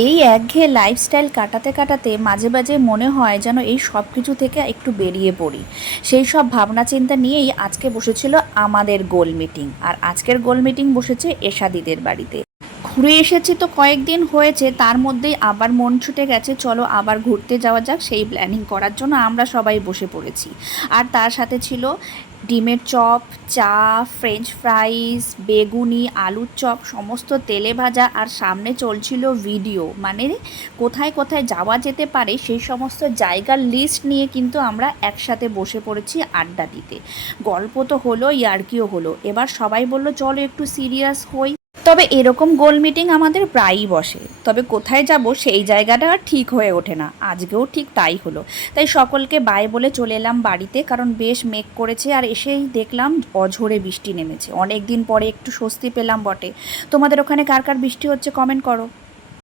এই একঘেয়ে লাইফস্টাইল কাটাতে কাটাতে মাঝে মাঝে মনে হয় যেন এই সব কিছু থেকে একটু বেরিয়ে পড়ি। সেই সব ভাবনা চিন্তা নিয়েই আজকে বসেছিল আমাদের গোল মিটিং। আর আজকের গোল মিটিং বসেছে এশাদিদের বাড়িতে। ঘুরে এসেছি তো কয়েকদিন হয়েছে, তার মধ্যেই আবার মন ছুটে গেছে, চলো আবার ঘুরতে যাওয়া যাক। সেই প্ল্যানিং করার জন্য আমরা সবাই বসে পড়েছি। আর তার সাথে ছিল ডিমের চপ, চা, ফ্রেঞ্চ ফ্রাইস, বেগুনি, আলুর চপ, সমস্ত তেলে ভাজা। আর সামনে চলছিল ভিডিও, মানে কোথায় কোথায় যাওয়া যেতে পারে সেই সমস্ত জায়গার লিস্ট নিয়ে কিন্তু আমরা একসাথে বসে পড়েছি আড্ডা দিতে। গল্প তো হলো, ইয়ার্কিও হলো। এবার সবাই বলল চলো একটু সিরিয়াস হই। তবে এরকম গোল মিটিং আমাদের প্রায়ই বসে, তবে কোথায় যাব সেই জায়গাটা আর ঠিক হয়ে ওঠে না। আজকেও ঠিক তাই হলো। তাই সকলকে বাই বলে চলে এলাম বাড়িতে, কারণ বেশ মেঘ করেছে। আর এসেই দেখলাম অঝোরে বৃষ্টি নেমেছে। অনেক দিন পরে একটু স্বস্তি পেলাম বটে। তোমাদের ওখানে কার কার বৃষ্টি হচ্ছে কমেন্ট করো।